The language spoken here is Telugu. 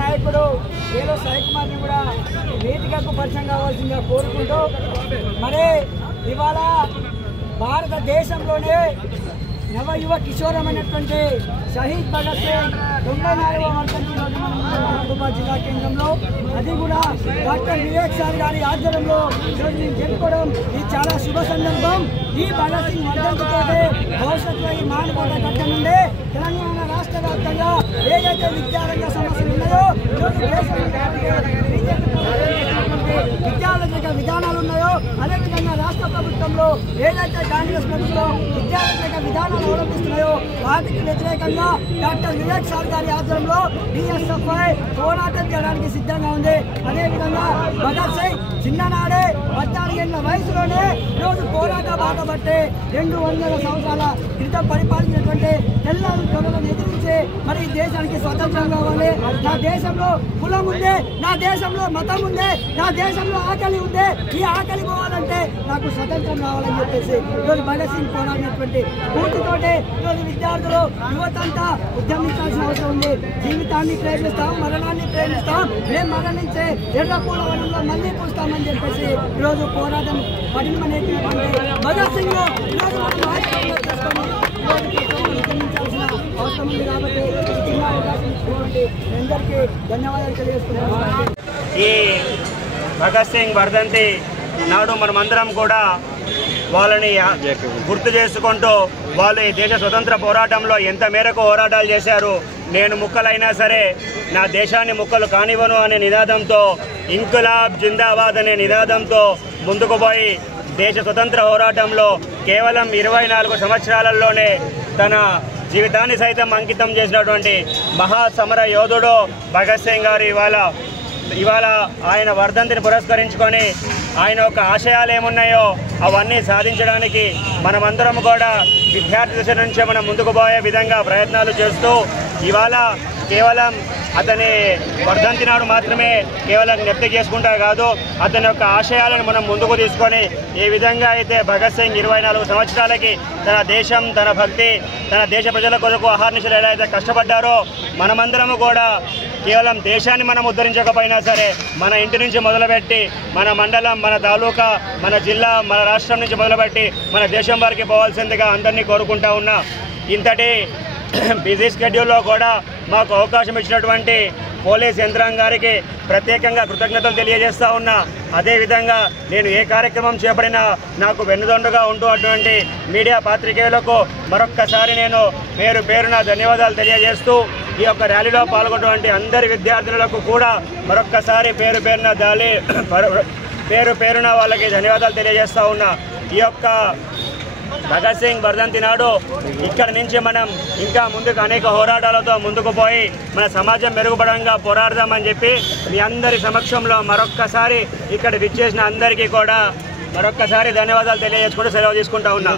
నాయకుడు ఏలో సాయి కుమార్ని కూడా వేదికకు పరిచయం కావాల్సిందిగా కోరుకుంటూ మరి ఇవాళ భారతదేశంలోనే నవయువ కిషోరమైనటువంటి షహీద్ భగత్ సింగ్ 94వ వర్ధంతి రోజు మహబూబాబాద్ జిల్లా కేంద్రంలో అది కూడా డాక్టర్ వివేక్ సార్ గారి ఆధ్వర్యంలో ఈరోజు నేను జరుపుకోవడం ఇది చాలా శుభ సందర్భం. ఈ భగత్ సింగ్ వర్ధంతితోటే భవిష్యత్తులో ఈ మానవత గడ్డ నుండి తెలంగాణ రాష్ట్ర వ్యాప్తంగా ఏదైతే విద్యారంగ సమస్యలు ఉన్నాయో ఈరోజు విద్యారంగ విధానాలు ఉన్నాయో అదేవిధంగా రాష్ట్ర ప్రభుత్వంలో ఏదైతే కాంగ్రెస్ ప్రభుత్వం విద్యారంగ విధానాలు అవలంబిస్తున్నాయో వాటికి వ్యతిరేకంగా డాక్టర్ వివేక్ సార్ గారి ఆధ్వర్యంలో DSFI పోరాటం చేయడానికి సిద్ధంగా ఉంది. అదేవిధంగా భగత్ సింగ్ చిన్ననాడే 14 ఏళ్ల వయసులోనే ఈరోజు పోరాట బాట పట్టి 200 సంవత్సరాల క్రితం పరిపాలించినటువంటి తెల్ల దొరలను ఎదిరించి మరి దేశానికి స్వతంత్రం కావాలి. నా దేశంలో కులం ఉంది, నా దేశంలో మతం ఉంది, నా దేశంలో ఆకలి ఉంది. ఈ ఆకలి పోవాలంటే నాకు స్వతంత్రం కావాలని చెప్పేసి ఈరోజు భగత్ సింగ్ పోరాడినటువంటి పూర్తితోటి ఈరోజు విద్యార్థులు యువతంతా ఉద్యమించాల్సిన అవసరం ఉంది. జీవితాన్ని ప్రేమిస్తాం, మరణాన్ని ప్రేమిస్తాం, మేము మరణించే ఎర్రపూల వనంలో మళ్ళీ పూస్తామని చెప్పేసి ఈరోజు పోరాటం పడిమనేటువంటి భగత్ సింగ్ ఈరోజు మనం ఆచరణలో చేసుకొని ఉద్యమించాల్సిన అవసరం ఉంది. కాబట్టి అందరికీ ధన్యవాదాలు తెలియజేస్తున్నాను. ఈ భగత్ సింగ్ వర్ధంతి నాడు మనమందరం కూడా వాళ్ళని గుర్తు చేసుకుంటూ వాళ్ళు ఈ దేశ స్వతంత్ర పోరాటంలో ఎంత మేరకు పోరాటాలు చేశారు. నేను ముక్కలైనా సరే నా దేశాన్ని ముక్కలు కానివ్వను అనే నినాదంతో, ఇంకులాబ్ జిందాబాద్ అనే నినాదంతో ముందుకు పోయి దేశ స్వతంత్ర పోరాటంలో కేవలం 24 సంవత్సరాలలోనే తన జీవితాన్ని సైతం అంకితం చేసినటువంటి మహాసమర యోధుడు భగత్ సింగ్ గారు ఇవాళ ఆయన వర్ధంతిని పురస్కరించుకొని ఆయన యొక్క ఆశయాలు ఏమున్నాయో అవన్నీ సాధించడానికి మనమందరం కూడా విద్యార్థి దశ నుంచే మనం ముందుకు పోయే విధంగా ప్రయత్నాలు చేస్తూ ఇవాళ కేవలం అతని వర్ధంతి నాడు మాత్రమే కేవలం జ్ఞప్తి చేసుకుంటా కాదు, అతని యొక్క ఆశయాలను మనం ముందుకు తీసుకొని ఏ విధంగా అయితే భగత్ సింగ్ 24 సంవత్సరాలకి తన దేశం, తన భక్తి, తన దేశ ప్రజల కొరకు అహర్నిశలు ఎలా అయితే కష్టపడ్డారో మనమందరము కూడా కేవలం దేశాన్ని మనం ఉద్ధరించకపోయినా సరే మన ఇంటి నుంచి మొదలుపెట్టి మన మండలం, మన తాలూకా, మన జిల్లా, మన రాష్ట్రం నుంచి మొదలుపెట్టి మన దేశం వరకు పోవాల్సిందిగా అందరినీ కోరుకుంటా ఉన్నా. ఇంతటి బిజీ షెడ్యూల్లో కూడా మాకు అవకాశం ఇచ్చినటువంటి పోలీస్ యంత్రాంగానికి ప్రత్యేకంగా కృతజ్ఞతలు తెలియజేస్తూ ఉన్నా. అదేవిధంగా నేను ఏ కార్యక్రమం చేపడినా నాకు వెన్నుదొండుగా ఉంటున్నటువంటి మీడియా పాత్రికేయులకు మరొక్కసారి నేను పేరున ధన్యవాదాలు తెలియజేస్తూ ఈ యొక్క ర్యాలీలో పాల్గొన్నటువంటి అందరి విద్యార్థులకు కూడా మరొక్కసారి పేరున వాళ్ళకి ధన్యవాదాలు తెలియజేస్తూ ఉన్నా. ఈ యొక్క భగత్ సింగ్ వర్ధంతి నాడు ఇక్కడి నుంచి మనం ఇంకా ముందుకు అనేక పోరాటాలతో ముందుకు పోయి మన సమాజం మెరుగుపడంగా పోరాడదామని చెప్పి మీ అందరి సమక్షంలో మరొక్కసారి ఇక్కడ విచ్చేసిన అందరికీ కూడా మరొక్కసారి ధన్యవాదాలు తెలియజేసుకుంటూ సెలవు తీసుకుంటా ఉన్నా.